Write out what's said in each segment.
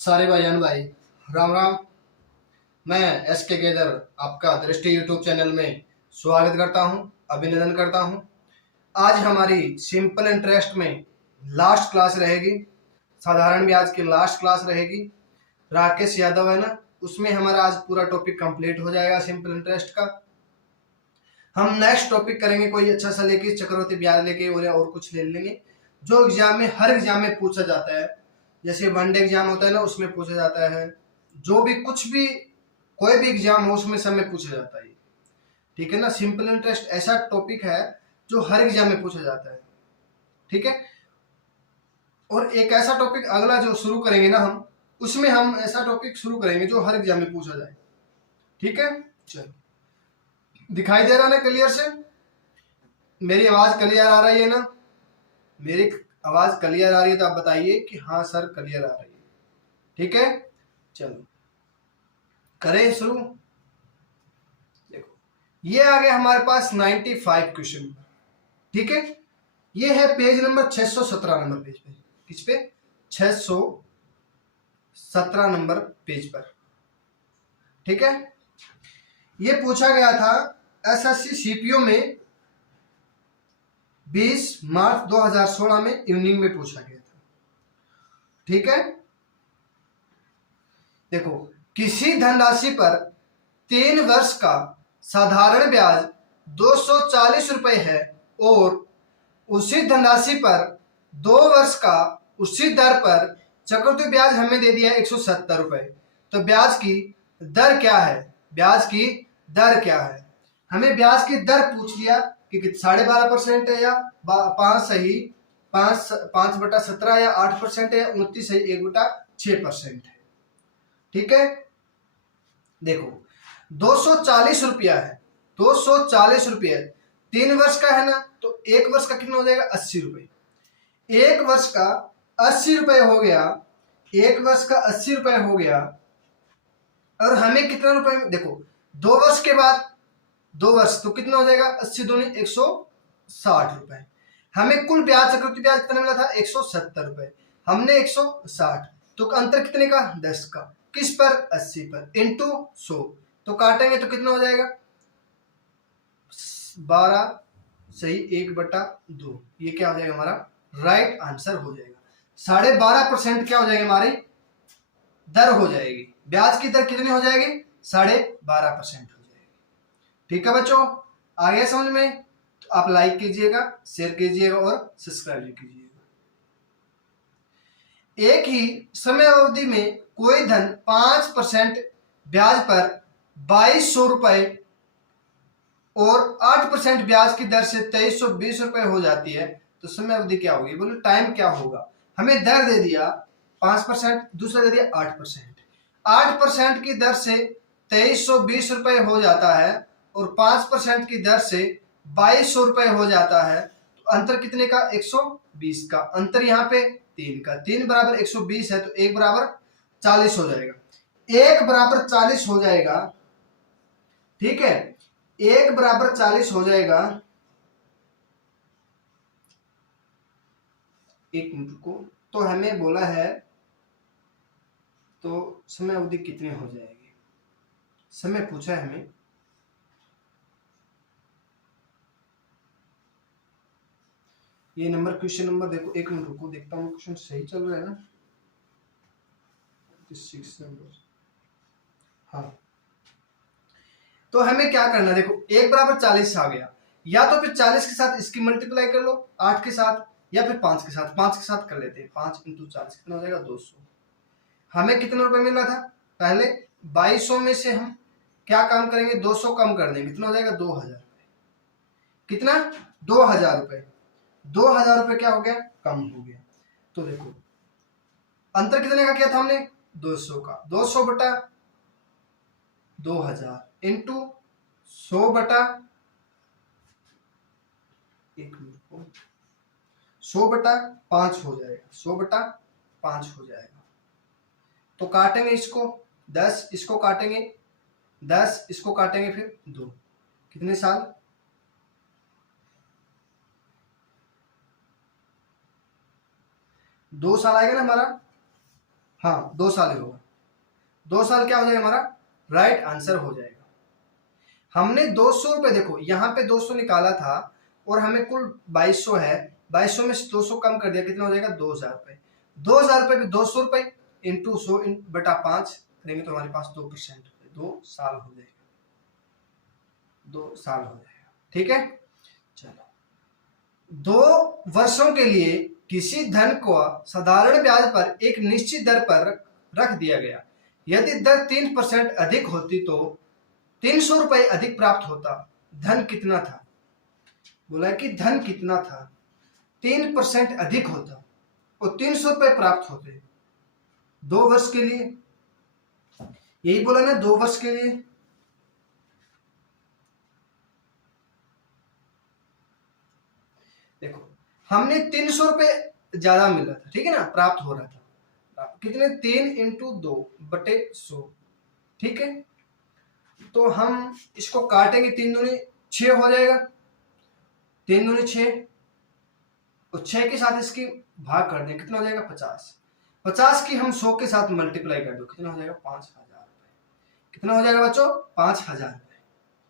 सारे भाईजान भाई, राम राम। मैं एस के गेदर आपका दृष्टि यूट्यूब चैनल में स्वागत करता हूं, अभिनंदन करता हूं। आज हमारी सिंपल इंटरेस्ट में लास्ट क्लास रहेगी, साधारण ब्याज की लास्ट क्लास रहेगी। राकेश यादव है ना, उसमें हमारा आज पूरा टॉपिक कंप्लीट हो जाएगा सिंपल इंटरेस्ट का। हम नेक्स्ट टॉपिक करेंगे कोई अच्छा सा लेके, चक्रवृद्धि ब्याज लेके और कुछ ले लेंगे जो एग्जाम में, हर एग्जाम में पूछा जाता है। जैसे वनडे एग्जाम होता है ना, उसमें पूछा जाता है। जो भी कुछ भी कोई भी एग्जाम हो उसमें सब में पूछा जाता है। ठीक है ना, सिंपल इंटरेस्ट ऐसा टॉपिक है जो हर एग्जाम में पूछा जाता है। ठीक है। और एक ऐसा टॉपिक अगला जो शुरू करेंगे ना हम, उसमें हम ऐसा टॉपिक शुरू करेंगे जो हर एग्जाम में पूछा जाए। ठीक है, चलो। दिखाई दे रहा ना क्लियर से? मेरी आवाज क्लियर आ रही है ना? मेरी आवाज क्लियर आ रही है तो आप बताइए कि हाँ सर क्लियर आ रही है। ठीक है, चलो करें शुरू। देखो, ये आ गया हमारे पास 95 क्वेश्चन। ठीक है, ये है पेज नंबर 617 नंबर पेज पे। किस पे? 617 नंबर पेज पर। ठीक है, ये पूछा गया था एसएससी सीपीओ में 20 मार्च 2016 में इवनिंग में पूछा गया था। ठीक है, देखो, किसी धनराशि पर 3 वर्ष का साधारण ब्याज 240 रुपए है और उसी धनराशि पर 2 वर्ष का उसी दर पर चक्रवृद्धि ब्याज हमें दे दिया 170 रुपए। तो ब्याज की दर क्या है? ब्याज की दर क्या है? हमें ब्याज की दर पूछ लिया कि 12.5% है या 5 सही 5/17 या 8% है या 29 सही 1/6% है। ठीक है, देखो 240 रुपया है, 240 रुपया 3 वर्ष का है ना, तो 1 वर्ष का कितना हो जाएगा? 80 रुपए। 1 वर्ष का 80 रुपए हो गया, 1 वर्ष का 80 रुपए हो गया। और हमें कितना रुपए में, देखो 2 वर्ष के बाद 2 वर्ष तो कितना हो जाएगा? 80 दूनी 160 रुपए। हमें कुल ब्याज, चक्रवृद्धि ब्याज कितना मिला था? 170 रुपए। हमने 160, तो अंतर कितने का? 10 का। किस पर? 80 पर, इंटू 100। तो काटेंगे तो कितना हो जाएगा? 12 सही 1/2। ये क्या हो जाएगा हमारा? राइट आंसर हो जाएगा। 12.5% क्या हो जाएगी? हमारी दर हो जाएगी। ब्याज की दर कितनी हो जाएगी? 12.5% हो जाएगी। ठीक है बच्चों, आ गया समझ में? तो आप लाइक कीजिएगा, शेयर कीजिएगा और सब्सक्राइब भी कीजिएगा। एक ही समय अवधि में कोई धन 5% ब्याज पर 2200 रुपए और 8% ब्याज की दर से 2320 रुपए हो जाती है, तो समय अवधि क्या होगी? बोलो टाइम क्या होगा? हमें दर दे दिया 5%, दूसरा दे दिया 8%। 8% की दर से 2320 रुपए हो जाता है और 5% की दर से 2200 रुपए हो जाता है। तो अंतर कितने का? 120 का। अंतर यहाँ पे 3 का। 3 बराबर 120 है, तो 1 बराबर 40 हो जाएगा। 1 बराबर 40 हो जाएगा। ठीक है, 1 बराबर 40 हो जाएगा। एक मिनट को, तो हमें बोला है तो समय अवधि कितनी हो जाएगी? समय पूछा है हमें। ये नंबर, क्वेश्चन नंबर देखो, एक मिनट रुको, देखता हूँ क्वेश्चन सही चल रहा है ना। 6 नंबर, हाँ। तो हमें क्या करना है? देखो 1 बराबर 40 आ गया, या तो फिर 40 के साथ इसकी मल्टीप्लाई कर लो 8 के साथ, या फिर 5 के साथ। 5 के साथ कर लेते हैं। 5 × 40 कितना हो जाएगा? 200। हमें कितना रुपए मिल रहा था? पहले 2200 में से हम क्या काम करेंगे? 200 कम कर देंगे। कितना हो जाएगा? 2000 रुपए। कितना? 2000 रुपए। 2000 रुपए क्या हो गया? कम हो गया। तो देखो अंतर कितने का किया था हमने? 200 का। 200 बटा 2000 इंटू 100 बटा 100 बटा 5 हो जाएगा। 100 बटा 5 हो जाएगा। तो काटेंगे इसको 10, इसको काटेंगे 10, इसको काटेंगे फिर 2। कितने साल? 2 साल आएगा ना हमारा। हाँ 2 साल ही होगा। 2 साल क्या हो जाएगा हमारा, राइट आंसर हो जाएगा। हमने 200 रुपये, देखो यहाँ पे 200 निकाला था और हमें कुल 2200 है, 2200 में से 200 कम कर दिया, कितना हो जाएगा 2000 रुपये। 2000 रुपये पे 200 रुपये इंटू 100 बटा 5 करेंगे तो हमारे पास 2%, 2 साल हो जाएगा, 2 साल हो जाएगा। ठीक है, चलो 2 वर्षों के लिए किसी धन को साधारण ब्याज पर एक निश्चित दर पर रख दिया गया, यदि दर 3% अधिक होती तो 300 रुपये अधिक प्राप्त होता। धन कितना था, बोला कि धन कितना था, 3% अधिक होता और 300 रुपये प्राप्त होते 2 वर्ष के लिए, यही बोला ना 2 वर्ष के लिए। देखो हमने 300 रुपये ज्यादा मिल रहा था, ठीक है ना, प्राप्त हो रहा था, कितने 3 इंटू 2 बटे 100, ठीक है। तो हम इसको काटेंगे, 3 दूनी 6 हो जाएगा, 3 दूनी 6 और 6 के साथ इसकी भाग कर दें, कितना हो जाएगा 50। 50 की हम 100 के साथ मल्टीप्लाई कर दो, कितना हो जाएगा 5000 रुपये। कितना हो जाएगा बच्चों 5000 रुपये,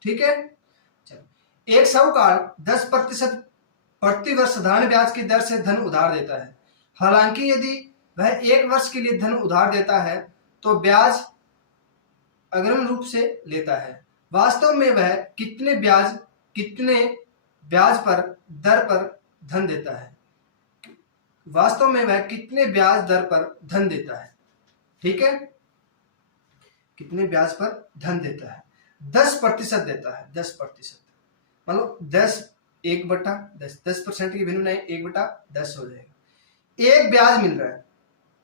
ठीक है। चलो एक साहूकार 10% प्रति वर्ष साधारण ब्याज की दर से धन उधार देता है। हालांकि यदि वह 1 वर्ष के लिए धन उधार देता है तो ब्याज अग्रिम रूप से लेता है। वास्तव में वह कितने ब्याज पर दर पर धन देता है, वास्तव में वह कितने ब्याज दर पर धन देता है, ठीक है, कितने ब्याज पर धन देता है, 10% देता है, 10%, मतलब 10 1/10, 10% की भिन्न बनाए 1/10 हो जाएगा। एक ब्याज मिल रहा है,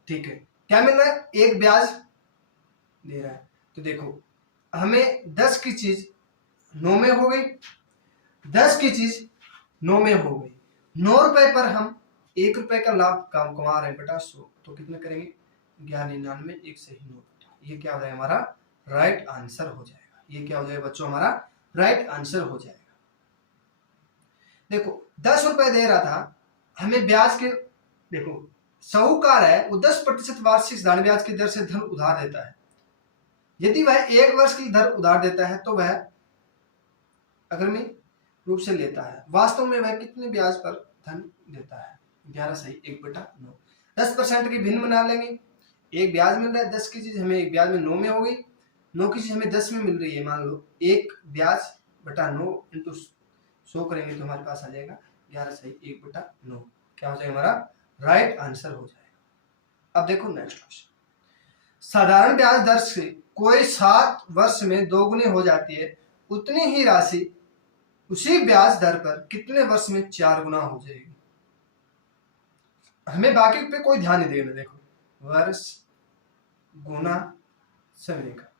ठीक है, क्या मिल रहा है, एक ब्याज दे रहा है। तो देखो हमें 10 की चीज 9 में हो गई, 10 की चीज 9 में हो गई, 9 रुपए पर हम 1 रुपए का लाभ कमा रहे हैं बटा 100, तो कितने करेंगे 1199, 1 से ही 9, ये क्या हो जाएगा हमारा राइट आंसर हो जाएगा। ये क्या हो जाएगा बच्चों हमारा राइट आंसर हो जाएगा। देखो 10 रुपए दे रहा था हमें ब्याज के, देखो साहूकार है वो 10% वार्षिक साधारण ब्याज की दर से धन उधार देता है। यदि वह 1 वर्ष की दर उधार देता है तो वह अग्रिमी रूप से लेता है। वास्तव में वह कितने ब्याज पर धन देता है, 11 सही 1/9। 10% की भिन्न बना लेंगे, एक ब्याज मिल रहा है, 10 की चीज हमें एक ब्याज में 9 में हो गई, 9 की चीज हमें 10 में मिल रही है, मान लो 1 ब्याज बटा 9 इंटू 100 करेंगे तो हमारे पास आ जाएगा 11 सही 1/9, क्या हो जाएगा हमारा राइट आंसर हो जाएगा। अब देखो नेक्स्ट क्वेश्चन, साधारण ब्याज दर से कोई 7 वर्ष में दोगुनी हो जाती है, उतनी ही राशि उसी ब्याज दर पर कितने वर्ष में 4 गुना हो जाएगी। हमें बाकी पे कोई ध्यान नहीं देना, देखो वर्ष गुना समय का,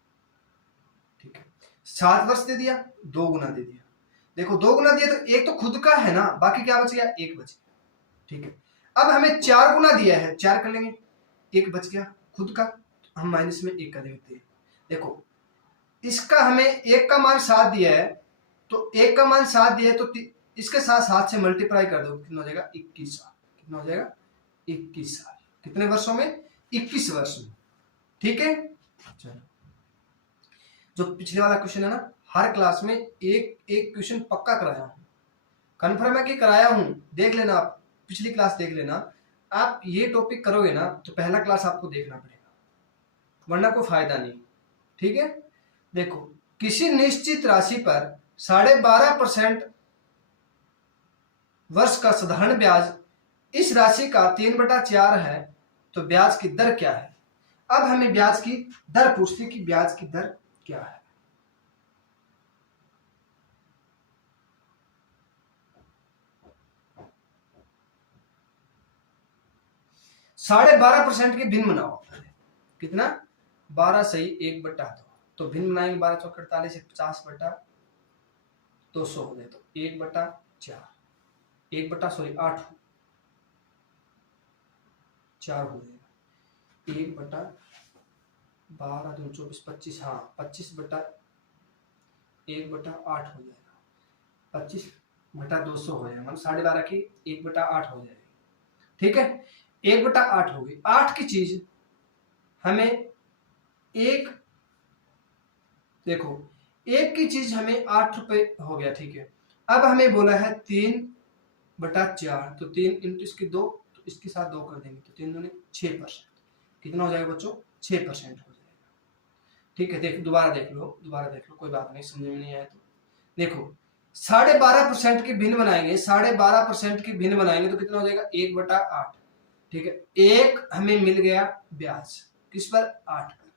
ठीक है, 7 वर्ष दे दिया, 2 गुना दे दिया, देखो 2 गुना दिया तो एक तो खुद का है ना, बाकी क्या बच गया 1 बच गया, ठीक है। अब हमें 4 गुना दिया है, 4 कर लेंगे, 1 बच गया खुद का, हम माइनस में 1 कर देंगे। देखो इसका हमें 1 का मान 7 दिया है, तो 1 का मान 7 दिया है तो इसके साथ 7 से मल्टीप्लाई कर दो, कितना हो जाएगा 21 साल, कितना हो जाएगा 21 साल, कितने वर्षों में 21 वर्ष में, ठीक है। चलो जो पिछले वाला क्वेश्चन है ना, हर क्लास में एक क्वेश्चन पक्का कराया हूं, कन्फर्म है कि कराया हूं, देख लेना आप, पिछली क्लास देख लेना, आप ये टॉपिक करोगे ना तो पहला क्लास आपको देखना पड़ेगा, वरना कोई फायदा नहीं, ठीक है। देखो किसी निश्चित राशि पर 12.5% वर्ष का साधारण ब्याज, इस राशि का 3/4 है, तो ब्याज की दर क्या है। अब हमें ब्याज की दर पूछती कि ब्याज की दर क्या है। साढ़े 12% की भिन्न बनाओ, कितना 12 सही 1/2, तो भिन्न बनाएंगे 12 चौक 48, 50/200 हो जाए तो 1/4, 8 4 हो जाएगा, 1/12 2 24 25, हाँ 25/1/8 हो जाएगा, 25/200 हो जाएगा, मतलब 12.5 की 1/8 हो जाएगी, ठीक है। 1/8 हो गई, 8 की चीज हमें एक, देखो एक की चीज हमें 8 रुपए हो गया, ठीक है। अब हमें बोला है 3/4, तो 3 इंटू इसकी 2, तो इसके साथ 2 कर देंगे, तो 3 दूनी 6%। कितना हो जाएगा बच्चों? 6% हो जाएगा, ठीक है। देख दोबारा देख लो, कोई बात नहीं, समझ में नहीं आया तो देखो 12.5% की भिन्न बनाएंगे, 12.5% की भिन्न बनाएंगे तो कितना हो जाएगा? 1/8, ठीक है। एक हमें मिल गया ब्याज, किस पर? 8 पर।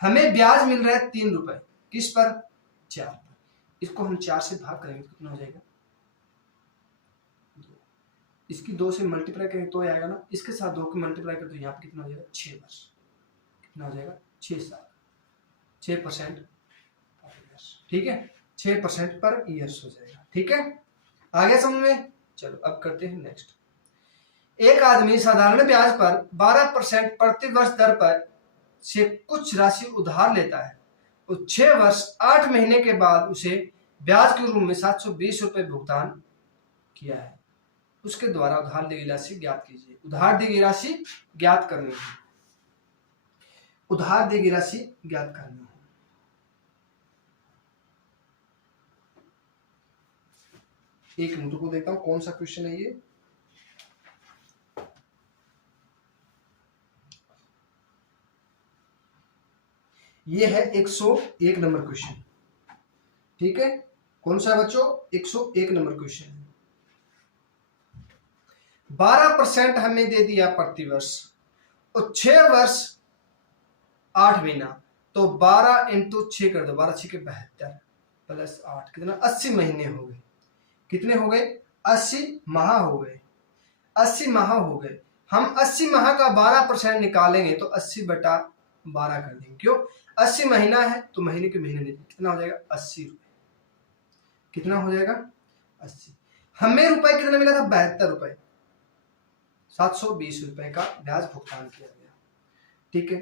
हमें ब्याज मिल रहा है 3 रुपए, किस पर? 4 पर। इसको हम 4 से भाग करेंगे तो कितना हो जाएगा? 2। इसकी 2 से मल्टीप्लाई करेंगे तो आएगा ना, इसके साथ 2 की मल्टीप्लाई करें तो यहाँ पर कितना हो जाएगा? 6 वर्ष। कितना हो जाएगा? 6 साल, 6% पर ईयर्स, ठीक है। 6% पर ईयर्स हो जाएगा, ठीक है। आगे समझ में? चलो अब करते हैं नेक्स्ट। एक आदमी साधारण ब्याज पर 12% प्रति वर्ष दर पर से कुछ राशि उधार लेता है और 6 वर्ष 8 महीने के बाद उसे ब्याज के रूप में 720 रुपए भुगतान किया है। उसके द्वारा उधार दी गई राशि ज्ञात कीजिए। उधार दी गई राशि ज्ञात करनी है, उधार दी गई राशि ज्ञात करनी है। एक मिनट को देखता हूं कौन सा क्वेश्चन है ये। ये है 101 नंबर क्वेश्चन, ठीक है। कौन सा है बच्चों? 101 नंबर क्वेश्चन है। 12% हमें दे दिया प्रति वर्ष और 6 वर्ष 8 महीना, तो 12 इंटू 6 कर दो, 12 6 के 72 प्लस 8 कितना? 80 महीने हो गए। कितने हो गए? 80 माह हो गए, 80 माह हो गए। हम 80 माह का 12% निकालेंगे तो 80/12 कर देंगे, क्यों? 80 महीना है तो महीने के महीने नहीं, कितना हो जाएगा? 80 रुपए। कितना हो जाएगा? 80। हमें रुपए कितना मिला था? 72 रुपए, 720 रुपए का ब्याज भुगतान किया गया, ठीक है।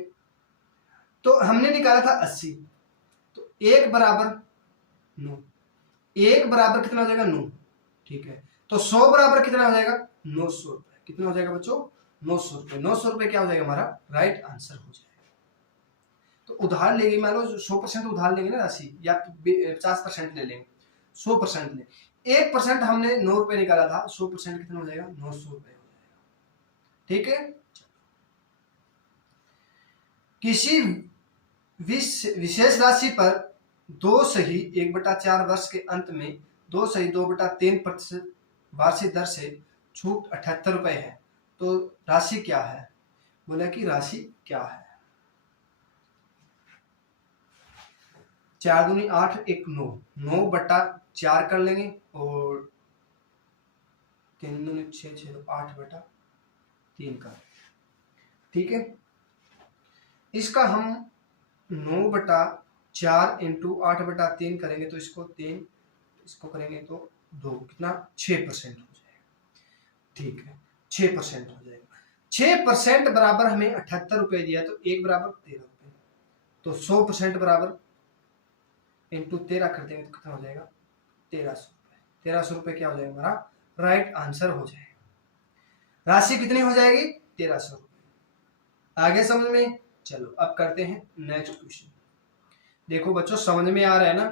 तो हमने निकाला था 80, तो 1 बराबर 9, 1 बराबर कितना हो जाएगा? 9, ठीक है। तो 100 बराबर कितना हो जाएगा? 900 रुपए। कितना हो जाएगा बच्चों? 900 रुपए। 900 रुपए क्या हो जाएगा? हमारा राइट आंसर हो जाएगा। तो उधार लेंगे, मान लो 100% उधार लेंगे ना राशि, या 50% ले लेंगे, 100% ले, 1% हमने 9 रुपए निकाला था, 100% कितना हो जाएगा? 900 रुपए हो जाएगा, ठीक है। किसी विशेष राशि पर 2 सही 1/4 वर्ष के अंत में 2 सही 2/3% वार्षिक दर से छूट 78 रुपए है, तो राशि क्या है? बोला कि राशि क्या है? 4 दूनी 8, 1 9, 9/4 कर लेंगे और 3 दूनी 6, 6 8/3 का, ठीक है। इसका हम 9/4 इंटू 8/3 करेंगे तो इसको 3, इसको करेंगे तो 2, कितना? 6% हो जाएगा, ठीक है। 6% हो जाएगा। 6% बराबर हमें 78 रुपए दिया, तो 1 बराबर 13 रुपए, तो 100% बराबर इंटू 13 कर देंगे तो कितना हो जाएगा? 1300 रुपए। 1300 रुपए क्या हो जाएगा? हमारा राइट आंसर हो जाएगा। राशि कितनी हो जाएगी? 1300 रुपए। आगे समझ में? चलो अब करते हैं नेक्स्ट क्वेश्चन। देखो बच्चों समझ में आ रहा है ना,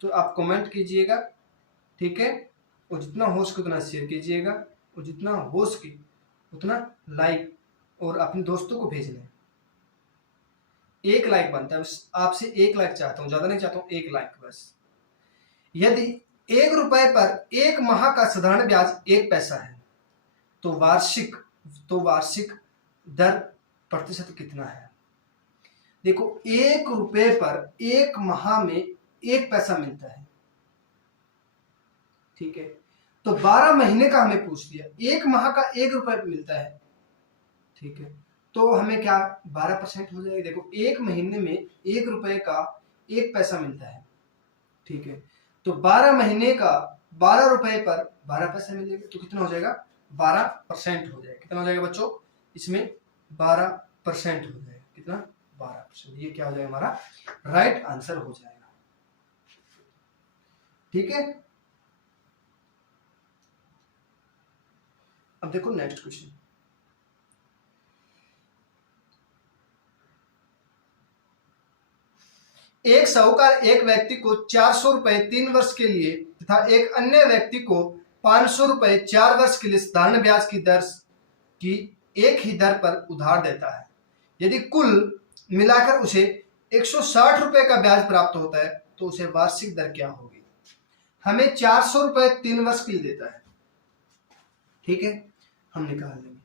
तो आप कमेंट कीजिएगा, ठीक है। और जितना हो सके उतना शेयर कीजिएगा, और जितना हो सके उतना लाइक और अपने दोस्तों को भेजना है। 1 लाइक बनता है, आपसे 1 लाइक चाहता हूँ, ज्यादा नहीं चाहता हूँ, 1 लाइक बस। यदि 1 रुपए पर 1 माह का साधारण ब्याज 1 पैसा है तो वार्षिक दर प्रतिशत कितना है? देखो 1 रुपए पर 1 माह में 1 पैसा मिलता है, ठीक है। तो 12 महीने का हमें पूछ दिया, 1 माह का 1 रुपए मिलता है, ठीक है। तो हमें क्या 12% हो जाएगा? देखो 1 महीने में 1 रुपए का 1 पैसा मिलता है, ठीक है। तो 12 महीने का 12 रुपए पर 12 पैसा मिलेगा, तो कितना हो जाएगा? 12% हो जाएगा। कितना हो जाएगा बच्चों? इसमें 12% हो जाएगा। कितना? 12%। ये क्या हो जाएगा? हमारा राइट आंसर हो जाएगा, ठीक है। अब देखो नेक्स्ट क्वेश्चन। एक साहूकार एक व्यक्ति को 400 रुपए 3 वर्ष के लिए तथा एक अन्य व्यक्ति को 500 रुपए 4 वर्ष के लिए साधारण ब्याज की दर की एक ही दर पर उधार देता है। यदि कुल मिलाकर उसे 160 रुपए का ब्याज प्राप्त होता है तो उसे वार्षिक दर क्या होगी। हमें 400 रुपए 3 वर्ष के लिए देता है, ठीक है, हम निकाल लेंगे,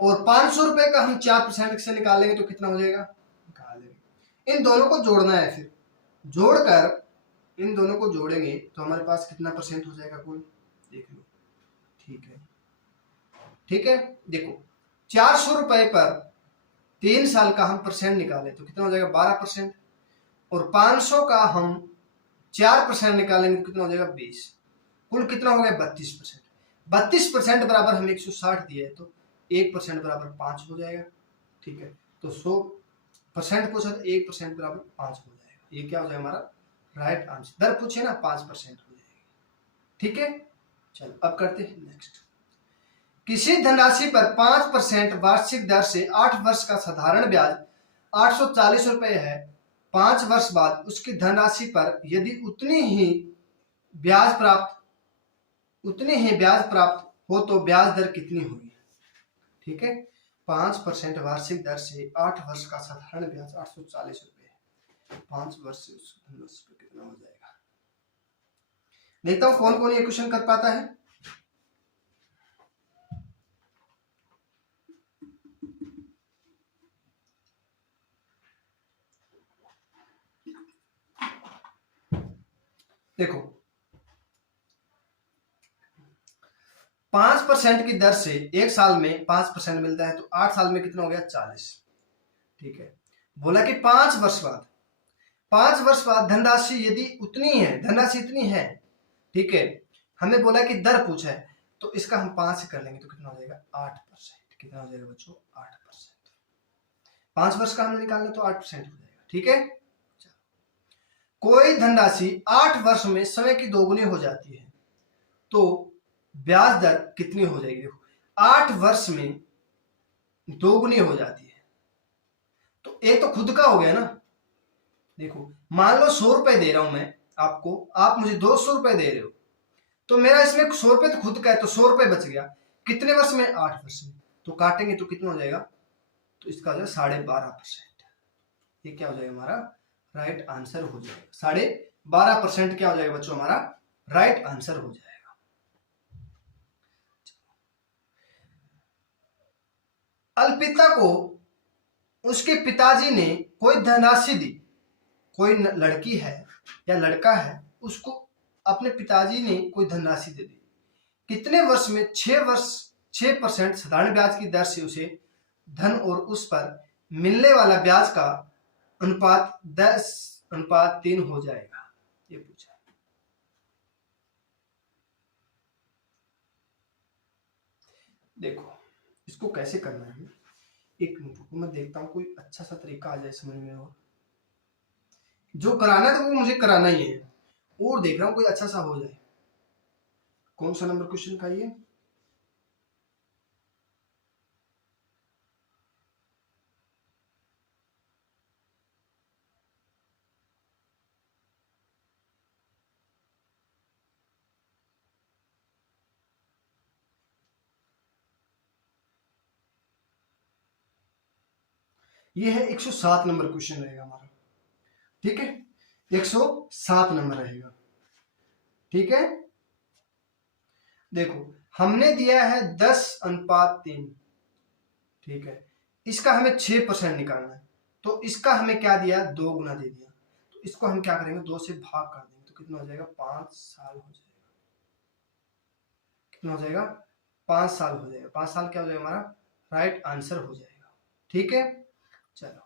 और 500 रुपए का हम 4% से निकालेंगे तो कितना हो जाएगा, निकाल लेंगे। इन दोनों को जोड़ना है, फिर जोड़कर इन दोनों को जोड़ेंगे तो हमारे पास कितना परसेंट हो जाएगा कुल, देख लो, ठीक है, ठीक है। देखो 400 रुपए पर 3 साल का हम परसेंट निकाले तो कितना हो जाएगा 12%, और 500 का हम 4% निकालेंगे तो कितना हो जाएगा 20, कुल कितना हो गया 32%। 32% बराबर हमें 160 दिया है तो 1% बराबर 5 हो जाएगा, ठीक है। तो 100% पूछा तो 1% बराबर 5 हो जाएगा, ये क्या हो जाएगा हमारा राइट आंसर। दर पूछे ना 5% हो जाएगी, ठीक है। चलो अब करते हैं नेक्स्ट। किसी धनराशि पर 5% वार्षिक दर से 8 वर्ष का साधारण ब्याज 840 रुपए है। 5 वर्ष बाद उसकी धनराशि पर यदि उतनी ही ब्याज प्राप्त हो तो ब्याज दर कितनी होगी, ठीक है। 5% वार्षिक दर से 8 वर्ष का साधारण ब्याज 840 रुपए है, 5 वर्ष से उस धनराशि पर कितना हो जाएगा। देखता हूं कौन कौन ये क्वेश्चन कर पाता है। देखो 5% की दर से एक साल में 5% मिलता है तो 8 साल में कितना हो गया 40, ठीक है। बोला कि 5 वर्ष बाद धनराशि यदि उतनी है, धनराशि इतनी है, ठीक है। हमें बोला कि दर पूछा है तो इसका हम 5 से कर लेंगे तो कितना हो जाएगा 8%, कितना हो जाएगा बच्चों 8%। 5 वर्ष का हमने निकालना तो 8% हो जाएगा, ठीक है। कोई धनराशि 8 वर्ष में समय की दोगुनी हो जाती है तो ब्याज दर कितनी हो जाएगी। देखो 8 वर्ष में दोगुनी हो जाती है तो एक तो खुद का हो गया ना। देखो मान लो 100 रुपए दे रहा हूं मैं आपको, आप मुझे 200 रुपए दे रहे हो तो मेरा इसमें 100 रुपए तो खुद का है तो 100 रुपए बच गया। कितने वर्ष में 8 वर्ष में, तो काटेंगे तो कितना हो जाएगा, तो इसका हो जाएगा 12.5%। ये क्या हो जाएगा हमारा राइट आंसर हो जाएगा। 12.5% क्या हो जाएगा बच्चों हमारा राइट आंसर हो जाएगा। अल्पिता को उसके पिताजी ने कोई धनराशि दी, कोई लड़की है या लड़का है, उसको अपने पिताजी ने कोई धनराशि दे दी। कितने वर्ष में 6% साधारण ब्याज की दर से उसे धन और उस पर मिलने वाला ब्याज का अनुपात 10:3 हो जाएगा, ये पूछा। देखो इसको कैसे करना है, एक मिनट रुको, मैं देखता हूँ कोई अच्छा सा तरीका आ जाए समझ में। और जो कराना है तो वो मुझे कराना ही है, और देख रहा हूँ कोई अच्छा सा हो जाए। कौन सा नंबर क्वेश्चन का ये, ये है 107 नंबर क्वेश्चन रहेगा हमारा, ठीक है। 107 नंबर रहेगा, ठीक है। देखो हमने दिया है 10:3, ठीक है। इसका हमें 6% निकालना है तो इसका हमें क्या दिया 2 गुना दे दिया, तो इसको हम क्या करेंगे 2 से भाग कर देंगे तो कितना हो जाएगा 5 साल हो जाएगा। कितना हो जाएगा 5 साल हो जाएगा। 5 साल क्या हो जाएगा हमारा राइट आंसर हो जाएगा, ठीक है। चलो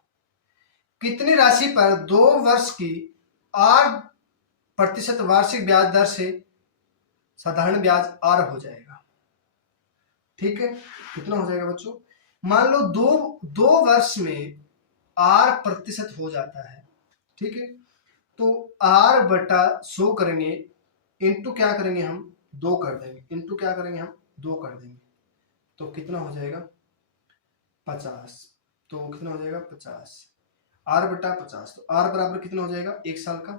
कितनी राशि पर 2 वर्ष की 8% वार्षिक ब्याज दर से साधारण ब्याज R हो जाएगा, ठीक है। कितना हो जाएगा बच्चों, मान लो दो वर्ष में R% हो जाता है, ठीक है। तो R/100 करेंगे, इंटू क्या करेंगे हम 2 कर देंगे, इंटू क्या करेंगे हम 2 कर देंगे, तो कितना हो जाएगा 50। तो कितना हो जाएगा 50। r/50, तो r बराबर कितना हो जाएगा 1 साल का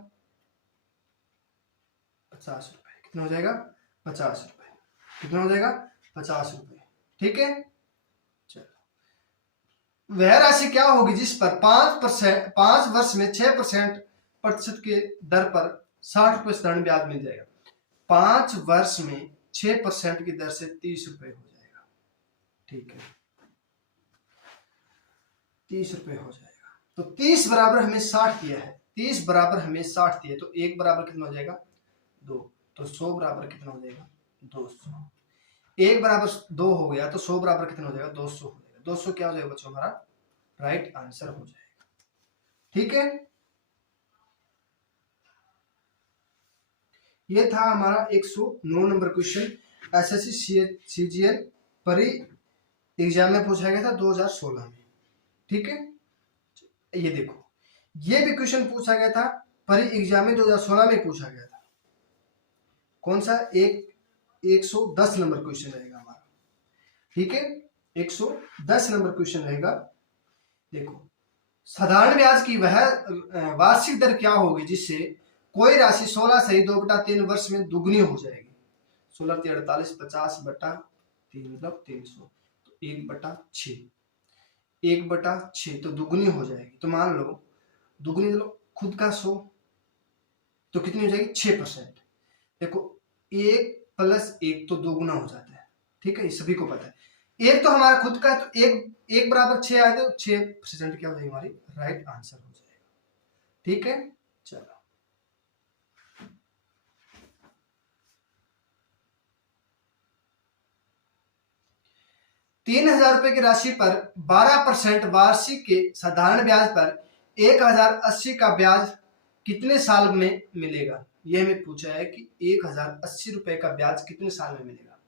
50 रुपए। कितना हो जाएगा 50 रुपए। कितना हो जाएगा 50 रुपए। ठीक है, चलो वह राशि क्या होगी जिस पर 5 वर्ष में 6% के दर पर 60 रुपए साधारण ब्याज मिल जाएगा। 5 वर्ष में 6% की दर से 30 रुपए हो जाएगा। ठीक है, 30 रुपए हो जाएगा। तो 30 बराबर हमें 60 दिया है, 30 बराबर हमें 60 दिया है, तो 1 बराबर कितना हो जाएगा 2, तो 100 बराबर कितना हो जाएगा 200। 1 बराबर 2 हो गया, तो 100 बराबर कितना हो जाएगा 200 हो जाएगा। 200 क्या हो जाएगा बच्चों हमारा राइट आंसर हो जाएगा। ठीक है, ये था हमारा 109 नंबर क्वेश्चन एसएससी सीजीएल परी एग्जाम में पूछा गया था 2016 में। ठीक है, ये देखो ये भी क्वेश्चन पूछा गया था परी एग्जाम में 2016 में पूछा गया था। कौन सा 110 नंबर क्वेश्चन रहेगा हमारा। ठीक है, 110 नंबर क्वेश्चन रहेगा। देखो साधारण ब्याज की वह वार्षिक दर क्या होगी जिससे कोई राशि 16 सही 2/3 वर्ष में दुगनी हो जाएगी। 16 × 48 50/3 मतलब 300, तो 1/6 1/6 तो दुगनी हो जाएगी। तो मान लो दुगनी लो खुद का 100 तो कितनी हो जाएगी 6%। देखो 1 + 1 तो दोगुना हो जाता है। ठीक है, ये सभी को पता है। एक तो हमारा खुद का, तो 1 बराबर 6 आए तो 6% क्या हो जाएगी हमारी राइट आंसर हो जाएगा। ठीक है, चलो ₹3000 की राशि पर 12% वार्षिक के साधारण ब्याज पर 1080 का ब्याज कितने साल में मिलेगा। यह हमें पूछा है कि 1080 रुपए का ब्याज कितने साल में मिलेगा।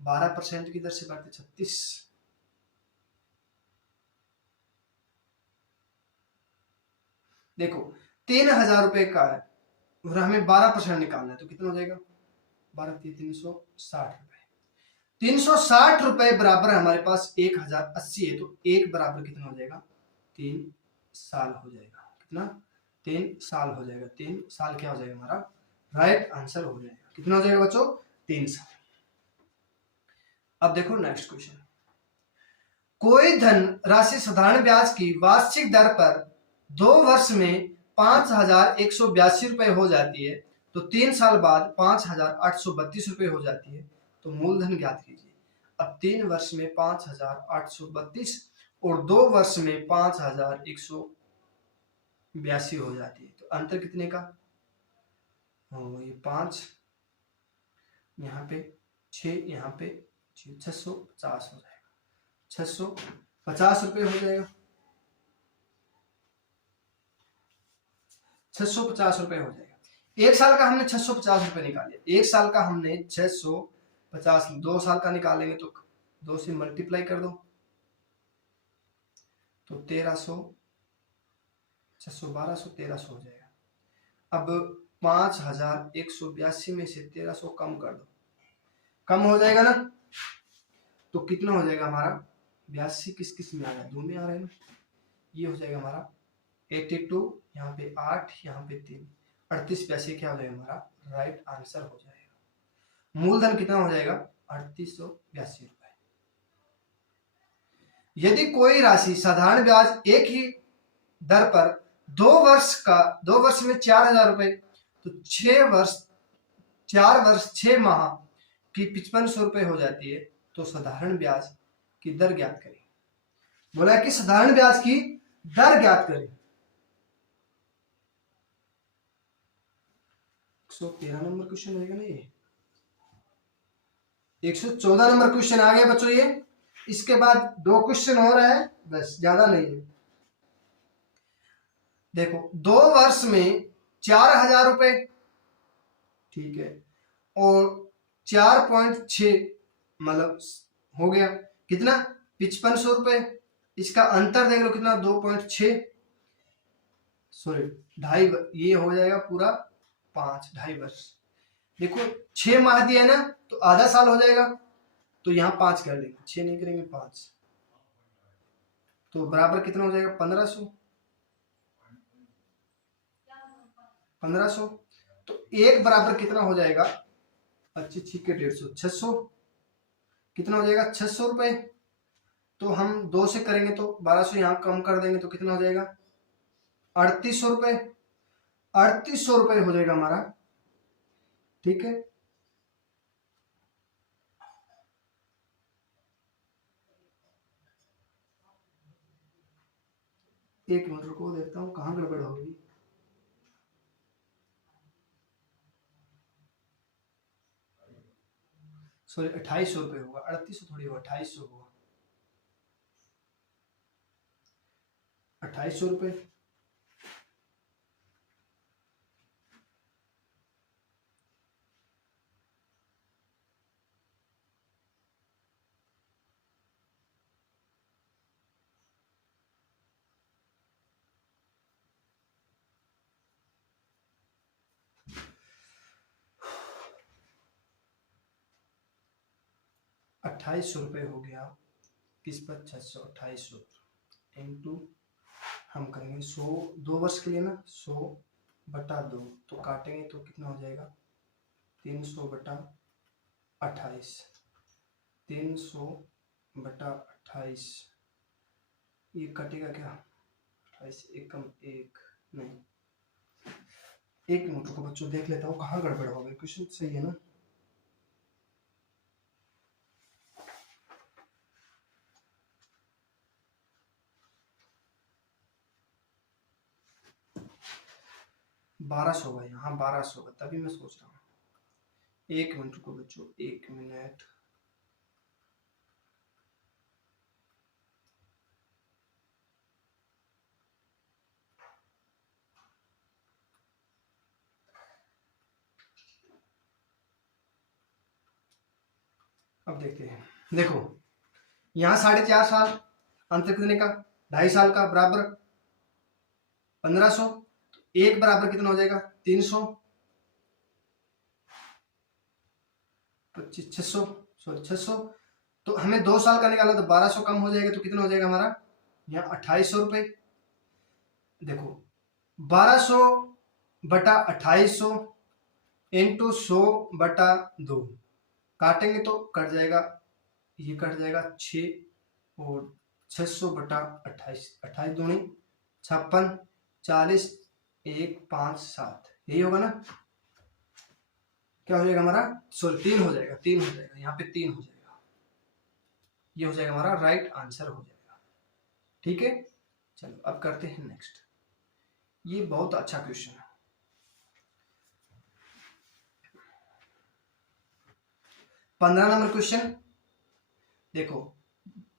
12% की दर से बढ़ते 36। देखो 3000 का है और हमें 12% निकालना है, तो कितना हो जाएगा 12 360 रुपए। 360 रुपए बराबर हमारे पास 1080 है, तो 1 बराबर कितना हो जाएगा 3 साल हो जाएगा। कितना 3 साल हो जाएगा। 3 साल क्या हो जाएगा हमारा राइट आंसर हो जाएगा। कितना हो जाएगा बच्चों 3 साल। अब देखो नेक्स्ट क्वेश्चन। कोई धन राशि साधारण ब्याज की वार्षिक दर पर 2 वर्ष में 5182 रुपए हो जाती है, तो 3 साल बाद 5832 रुपए हो जाती है, तो मूलधन ज्ञात कीजिए। अब 3 वर्ष में 5832 और 2 वर्ष में 5182 हो जाती है, तो अंतर कितने का ये 5 यहाँ पे 6 यहाँ पे 650 हो जाएगा। 650 रुपए हो जाएगा। 650 रुपए हो जाएगा। 1 साल का हमने 650 रुपए निकाले। 1 साल का हमने 650, 2 साल का निकालेंगे तो 2 से मल्टीप्लाई कर दो, तो 1300 600 1200 1300 हो जाएगा। अब 5182 में से 1300 कम कर दो, कम हो जाएगा ना, तो कितना हो जाएगा हमारा 82 किस में आ रहा है 2 में आ रहा है ना, ये हो जाएगा हमारा 82, यहाँ पे 8 यहाँ पे 3 38 82 क्या हो जाएगा हमारा राइट आंसर हो जाएगा। मूलधन कितना हो जाएगा 3882 रुपए। यदि कोई राशि साधारण ब्याज एक ही दर पर 2 वर्ष में 4000 रुपए, तो 4 वर्ष 6 माह की 5500 रुपए हो जाती है, तो साधारण ब्याज की दर ज्ञात करें। बोला कि साधारण ब्याज की दर ज्ञात करें। 113 नंबर क्वेश्चन रहेगा ना ये। 114 नंबर क्वेश्चन आ गया बच्चों ये। इसके बाद 2 क्वेश्चन हो रहा है, बस ज्यादा नहीं है। देखो 2 वर्ष में 4000 रुपए, ठीक है, और 4.6 मतलब हो गया कितना 5500 रुपए। इसका अंतर देख लो कितना 2.6 सॉरी 2.5, ये हो जाएगा पूरा 2.5 वर्ष। देखो 6 माह दिया है ना, तो आधा साल हो जाएगा, तो यहाँ 5 कर लेंगे, 6 नहीं करेंगे 5, तो बराबर कितना हो जाएगा 1500। 1500, तो 1 बराबर कितना हो जाएगा, 25 छिके 150, 600 कितना हो जाएगा, 600 रुपये। तो हम 2 से करेंगे तो 1200 यहाँ कम कर देंगे तो कितना हो जाएगा, 3800 रुपये। 3800 रुपये हो जाएगा हमारा, ठीक है। एक मिनट रुको, देखता हूँ कहाँ गड़बड़ होगी। सॉरी 2800 रुपये होगा, 3800 थोड़ी होगा, 2800 होगा, 2800 रुपये। ₹2800 हो गया, किस पर, 600, 2800 इंटू, हम करेंगे 100, 2 वर्ष के लिए ना, 100/2, तो काटेंगे तो कितना हो जाएगा, 300/28, 300/28, ये कटेगा क्या, 28 एकम 1, नहीं, एक मिनट को बच्चों देख लेता हूँ कहाँ गड़बड़ हो गई, क्वेश्चन सही है ना। बारह सौ होगा यहाँ, 1200 होगा, तभी मैं सोच रहा हूँ। एक मिनट को बच्चों, 1 मिनट, अब देखते हैं। देखो यहाँ 4.5 साल, अंतर कितने का, 2.5 साल का, बराबर 1500, 1 बराबर कितना हो जाएगा, 300, 25, 600, सॉरी 600, तो हमें 2 साल का निकाला तो 1200 कम हो जाएगा, तो कितना हो जाएगा हमारा, यहाँ 2800 रुपये। देखो 1200/2800 इंटू 100/2, काटेंगे तो कट जाएगा, ये कट जाएगा 6, और 600/28, 28 दूनी 56, 40, 1, 5, 7, यही होगा ना, क्या हो जाएगा हमारा, सॉरी 3 हो जाएगा, 3 हो जाएगा, यहाँ पे 3 हो जाएगा, ये हो जाएगा हमारा राइट आंसर हो जाएगा, ठीक है। चलो अब करते हैं नेक्स्ट, ये बहुत अच्छा क्वेश्चन है। 15 नंबर क्वेश्चन देखो,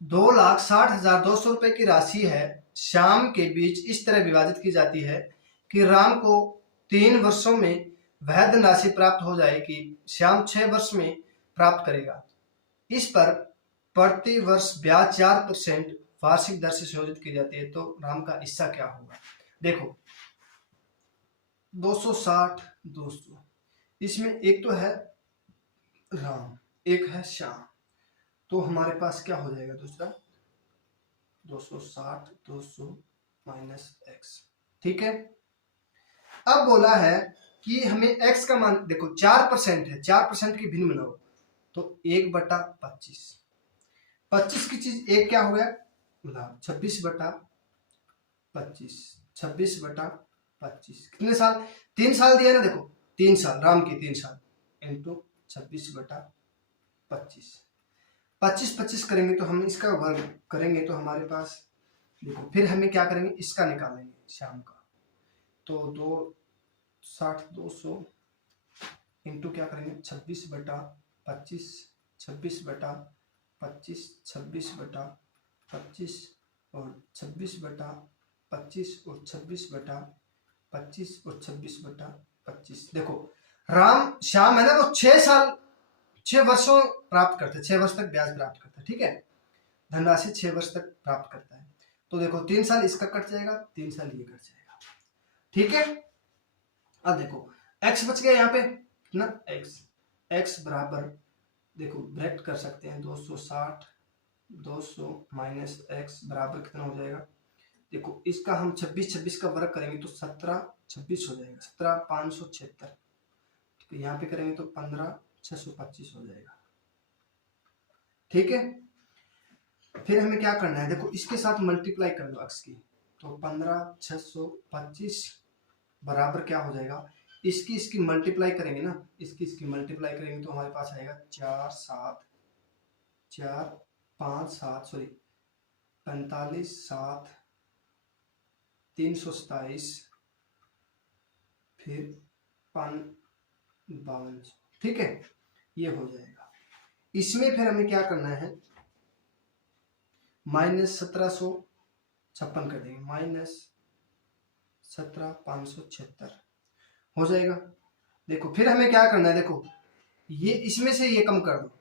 2,60,200 रुपए की राशि है, श्याम के बीच इस तरह विभाजित की जाती है कि राम को 3 वर्षों में वह धनराशि प्राप्त हो जाए कि श्याम 6 वर्ष में प्राप्त करेगा। इस पर प्रति वर्ष ब्याज 4% वार्षिक दर से संयोजित की जाती है, तो राम का हिस्सा क्या होगा। देखो 260, 200, इसमें एक तो है राम, एक है श्याम, तो हमारे पास क्या हो जाएगा दूसरा, 260, 200 माइनस x, ठीक है। अब बोला है कि हमें x का मान, देखो 4% है, 4% की भिन्न बनाओ, तो 1/25, 25 की चीज एक क्या हो गया, 26/25, 26/25, कितने साल, 3 साल दिया ना, देखो 3 साल, राम की 3 साल इंटू 26/25, 25 करेंगे तो हम इसका वर्ग करेंगे तो हमारे पास, देखो फिर हमें क्या करेंगे, इसका निकालेंगे श्याम का, तो 260, 200 इंटू क्या करेंगे, 26/25, 26/25, 26/25 और 26/25 और 26/25 और 26/25। देखो राम श्याम है ना, वो 6 साल 6 वर्षों प्राप्त करते, 6 वर्ष तक ब्याज प्राप्त करता है, ठीक है, धनराशि 6 वर्ष तक प्राप्त करता है। तो देखो 3 साल इसका कट जाएगा, 3 साल ये कट जाएगा, ठीक है। अब देखो x बच गया यहाँ पे ना, x बराबर, देखो ब्रैकेट कर सकते हैं, 260, 200 माइनस x बराबर कितना हो जाएगा, देखो इसका हम 26 का वर्ग करेंगे तो 17 26 हो जाएगा, 17,576। तो यहाँ पे करेंगे तो 15,625 हो जाएगा। ठीक है, फिर हमें क्या करना है, देखो इसके साथ मल्टीप्लाई कर लो अक्स की, तो 15,625 बराबर क्या हो जाएगा, इसकी मल्टीप्लाई करेंगे ना, इसकी मल्टीप्लाई करेंगे तो हमारे पास आएगा 45 7 327 फिर 52। ठीक है, ये हो जाएगा। इसमें फिर हमें क्या करना है, -1756 कर देंगे, -17,576 हो जाएगा। देखो फिर हमें क्या करना है, देखो ये इसमें से ये कम कर दो,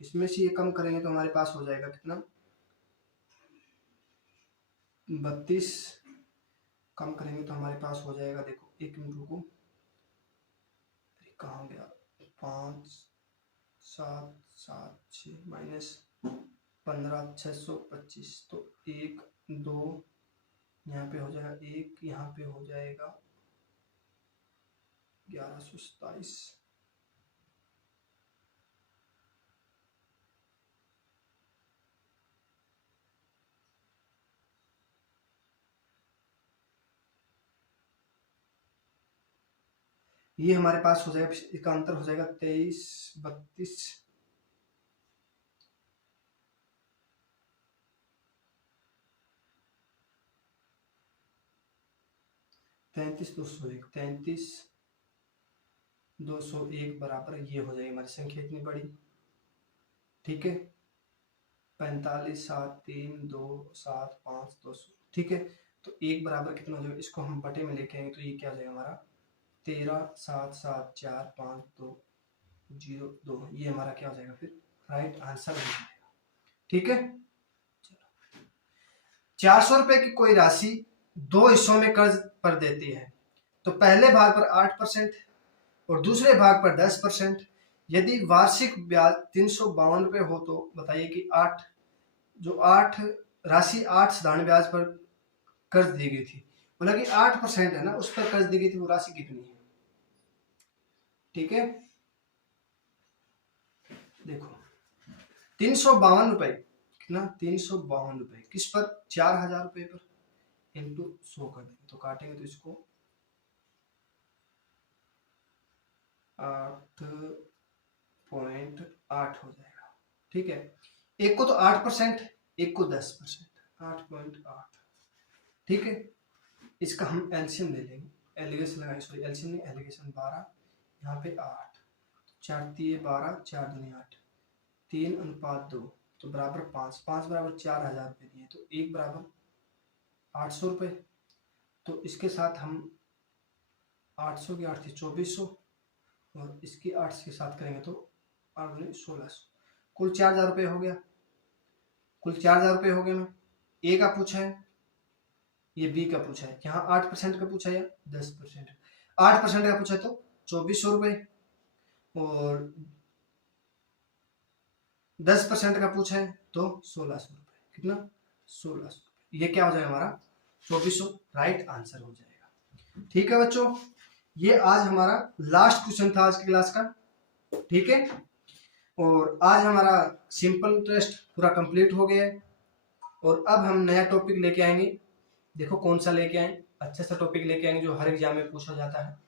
इसमें से ये कम करेंगे तो हमारे पास हो जाएगा कितना, 32 कम करेंगे तो हमारे पास हो जाएगा, देखो 1 मिनट रुको, कहाँ गया, 5 7 7 6 -15,625, तो 1 2 यहाँ पे हो जाएगा, 1 यहाँ पे हो जाएगा 1127। ये हमारे पास हो जाएगा, इसका अंतर हो जाएगा 23 32 33,201 बराबर ये हो जाएगी हमारी संख्या इतनी बड़ी। ठीक है, 45 7 3 2 7 5 200। ठीक है, तो 1 बराबर कितना हो जाएगा, इसको हम बटे में लेके आएंगे तो ये क्या हो जाएगा हमारा 13 7 7 4 5 2 0 2, ये हमारा क्या हो जाएगा फिर राइट आंसर हो जाएगा। ठीक है, 400 रुपए की कोई राशि 2 हिस्सों में कर्ज पर देती है, तो पहले भाग पर 8% और दूसरे भाग पर 10%। यदि वार्षिक ब्याज 352 रुपए हो तो बताइए कि 8 राशि 8 साधारण ब्याज पर कर्ज दी गई थी, मतलब कि 8% है ना, उस पर कर्ज दी गई थी, वो राशि कितनी है। ठीक है, देखो 352 रुपए, कितना 352 रुपए किस पर, 4,000 रुपए पर, इंटू 100 कर देंगे तो काटेंगे तो इसको 8.8 हो जाएगा। ठीक है, एक को तो 8%, एक को 10%, 8.8। ठीक है, इसका हम एलसीएम ले लेंगे, एलिगेशन लगाएंगे, सॉरी एलसीएम नहीं एलिगेशन, 12 यहाँ पे 8, 4 3 12 4 दूनी 8, 3:2 तो बराबर 5, 5 बराबर 4,000 रुपये दिए, तो 1 बराबर 800 रुपये, तो इसके साथ हम 800 की 8 थी 2400 और इसकी 8 के साथ करेंगे तो 8 1600, कुल 4,000 रुपये हो गया, कुल 4,000 रुपये हो गए ना। ए का पूछा है, ये बी का पूछा है, यहाँ 8% का पूछा है या 10%, 8% का पूछा है तो 2400 रुपये और 10% का पूछा है तो 1600 रुपये, कितना 1600 रुपये, ये क्या हो जाएगा हमारा 2400, राइट आंसर हो जाएगा। ठीक है बच्चों, ये आज हमारा लास्ट क्वेश्चन था आज की क्लास का। ठीक है, और आज हमारा सिंपल इंटरेस्ट पूरा कंप्लीट हो गया है, और अब हम नया टॉपिक लेके आएंगे। देखो कौन सा लेके आए, अच्छा सा टॉपिक लेके आएंगे जो हर एग्जाम में पूछा जाता है,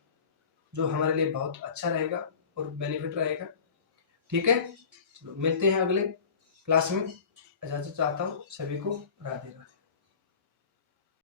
जो हमारे लिए बहुत अच्छा रहेगा और बेनिफिट रहेगा। ठीक है, चलो मिलते हैं अगले क्लास में, इजाजत चाहता हूँ सभी को, राधे राधे।